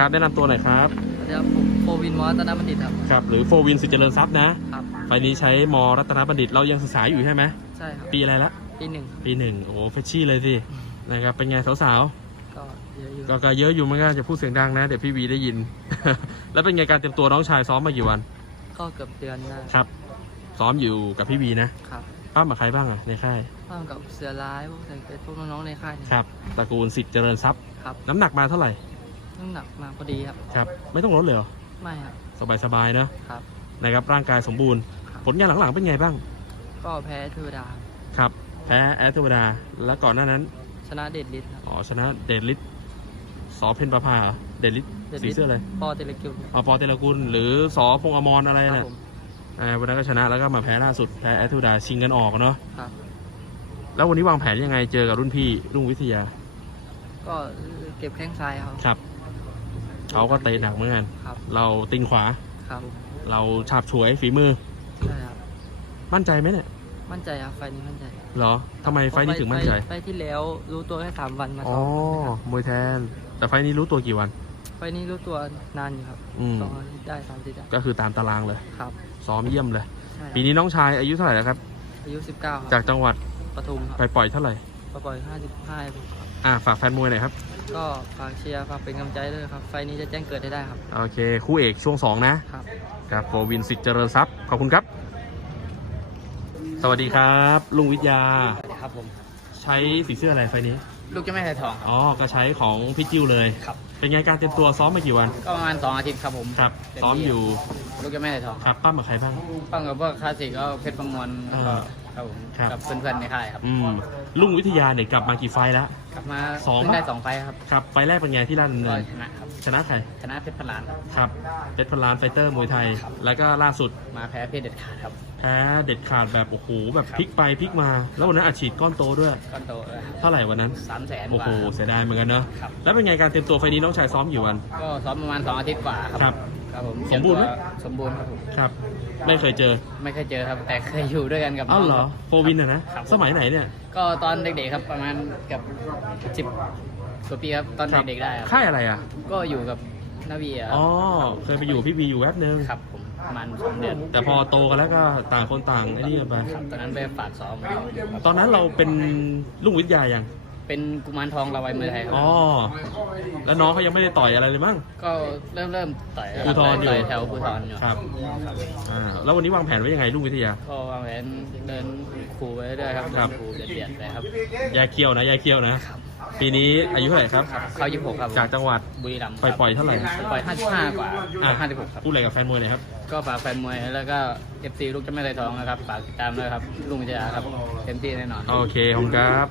ครับแนะนำตัวหน่อยครับสวัสดีครับผมโควินมอสตนบัณฑิตครับ ครับ หรือโฟวินสิทธิ์เจริญทรัพย์นะ ครับ ไฟล์นี้ใช้มรัตนบัณฑิตเรายังศึกษาอยู่ใช่ไหม ใช่ครับ ปีอะไรละ ปีหนึ่งปีหนึ่งโอ้เฟชชี่เลยสิ นะครับ เป็นไงสาวก็เยอะอยู่ๆ ก็ก็เยอะอยู่เหมือนกันจะพูดเสียงดังนะ เดี๋ยวพี่วีได้ยิน แล้วเป็นไงการเตรียมตัวน้องชายซ้อมมากี่วัน ก็เกือบเดือนได้ครับ ซ้อมอยู่กับพี่วีนะ ครับปั้มกับใครบ้างอะในค่าย ร่วมกับเสือร้ายพวกใส่เป็ดพวกน้องๆในค่ายเนี่ยครับ ตระกูลสิทธิ์เจริญทรัพย์ ครับ น้ำหนักมาเท่าไหร่ น้ำหนักมาพอดีครับ ครับ ไม่ต้องลดเลยเหรอ ไม่ครับสบายๆนะครับ นะครับร่างกายสมบูรณ์ ครับ ผลงานหลังๆเป็นไงบ้าง ก็แพ้เทวดา ครับ แพ้แอตเทวดา แล้วก่อนหน้านั้น ชนะเดดลิสครับ อ๋อชนะเดชฤทธิ์สอเพนประภาเหรอเดชฤทธิ์เดชสีฤทธิ์ เสื้ออะไรปอเตเลกิวอ๋อปอเตระกุลหรือสอพงษ์อมรอะไรครับน่ะผมอ่าวันนั้นก็ชนะแล้วก็มาแพ้ล่าสุดแพ้แอตเทวดาชิงกันออกเนาะครับ แล้ววันนี้วางแผนยังไงเจอกับรุ่นพี่รุ่งวิทยาก็เก็บแข้งซ้ายเขาครับ เขาก็เตะหนักเหมือนกันครับเราติงขวา ครับเราฉาบฉวยฝีมือ ใช่ครับมั่นใจไหมเนี่ยมั่นใจครับไฟล์นี้มั่นใจเหรอทำไมไฟล์นี้ถึงมั่นใจไฟล์ที่แล้วรู้ตัวแค่สามวันมาอ๋ซ้ออมมวยแทน แต่ไฟล์นี้รู้ตัวกี่วัน ไฟล์นี้รู้ตัวนานอยู่ครับอืมสองอาทิตย์ได้สามอาทิตย์ได้ก็คือตามตารางเลยครับซ้อมเยี่ยมเลย ใช่ครับปีนี้น้องชายอายุเท่าไหร่แล้วครับ อายุ19ครับจากจังหวัดปทุมครับไปปล่อยเท่าไหร่ประกอย55ครับอ่าฝากแฟนมวยหน่อยครับ ก็ฝากเชียร์ฝากเป็นกำลังใจด้วยครับ ไฟล์นี้จะแจ้งเกิดให้ได้ครับ โอเค คู่เอกช่วง 2 นะ ครับ ครับโฟวินสิทธิ์เจริญทรัพย์ ขอบคุณครับ สวัสดีครับ ลุงวิทยาสวัสดีครับผม ใช้สีเสื้ออะไรไฟล์นี้ ลูกเจะไม่ไทยทองครับ อ๋อ ก็ใช้ของพี่จิ้วเลย ครับ เป็นไงการเตรียมตัวซ้อมมากี่วัน ก็ประมาณ2อาทิตย์ครับผมครับซ้อมอยู่ ลูกเจะไม่ไทยทองครับปั้มกับใครบ้าง ปั้งกับพวกคลาสสิกก็เพชรประมวลแล้วก็อ่า ครับผมครับ กับเพื่อนๆในค่ายครับอืมลุงวิทยาเนี่ยกลับมากี่ไฟล์แล้ว กลับมาสอง เพิ่งได้สองไฟล์ครับครับ ไฟล์แรกเป็นไงที่ลั่นเนิก็นชนะครับชนะใคร ชนะเพชรพลานครับ ครับเพชรพนลานไฟเตอร์มวยไทย แล้วก็ล่าสุดมาแพ้เพชรเด็ดขาดครับ แพ้เด็ดขาดแบบโอ้โหแบบพลิกไปพลิกมา แล้ววันนั้นอัดฉีดก้อนโตด้วย ก้อนโตเลยครับเท่าไหร่วันนั้น สามแสนกโอ้ว่าโห เสียดายเหมือนกันเนอะครับ แล้วเป็นไงการเตรียมตัวไฟล์นี้น้องชายซ้อมอยู่วัน ก็ซ้อมประมาณ2อาทิตย์กว่าครับ ครับ ครับผมสมบูรณ์ไหม สมบูรณ์ครับผมครับ ไม่เคยเจอ ไม่เคยเจอครับ แต่เคยอยู่ด้วยกันกับเอ้าน้งเหรอคบโฟวินอะนะ ครับสมัยไหนเนี่ยก็ตอนเด็กๆครับประมาณเกับสิบกว่าปีครับตอนครับเด็กๆได้ครับค่ายอะไรอะ ก็อยู่กับนาวีอะครับอ๋อ เคยไปอยู่พี่บีอยู่แวบนึง ครับผมประมาณสองเดือนแต่พอโตกันแล้วก็ต่างคนต่างไอ้นี่กันไป ครับตอนนั้นไปฝากซ้อมตอนนั้นเราเป็นลุงวิทยายัง เป็นกุมารทองเราไว้เมืองไทยครัอ๋อแล้วน้องเขายังไม่ได้ต่อยอะไรเลยมั้ง ก็เริ่มเริ่มต่อยภูธรอยู่ ต่อยแถวภูธรอยู่ครับอ่าแล้ววันนี้วางแผนไว้ยังไงลุงวิทยา ก็วางแผนเดินขู่ไปเรื่อยๆครับครับเดินขู่เบียดๆไปครับยายเคียวนะยายเคียวนะ ปีนี้อายุเท่าไหร่ครับ เขายี่หกครับจากจังหวัด บุรีรัมย์ไปปล่อยเท่าไหร่ ปล่อยห้าสิบห้ากว่าอะห้าสิบหกครับ พูดอะไรกับแฟนมวยหน่อยครับ ก็ฝากแฟนมวยแล้วก็เอฟซีลูกเจะไม่ไรทองนะครับ ฝากติดตามด้วยครับลุงวิทยาครับเต็มที่แน่นอน โอเคขอบคุณครับ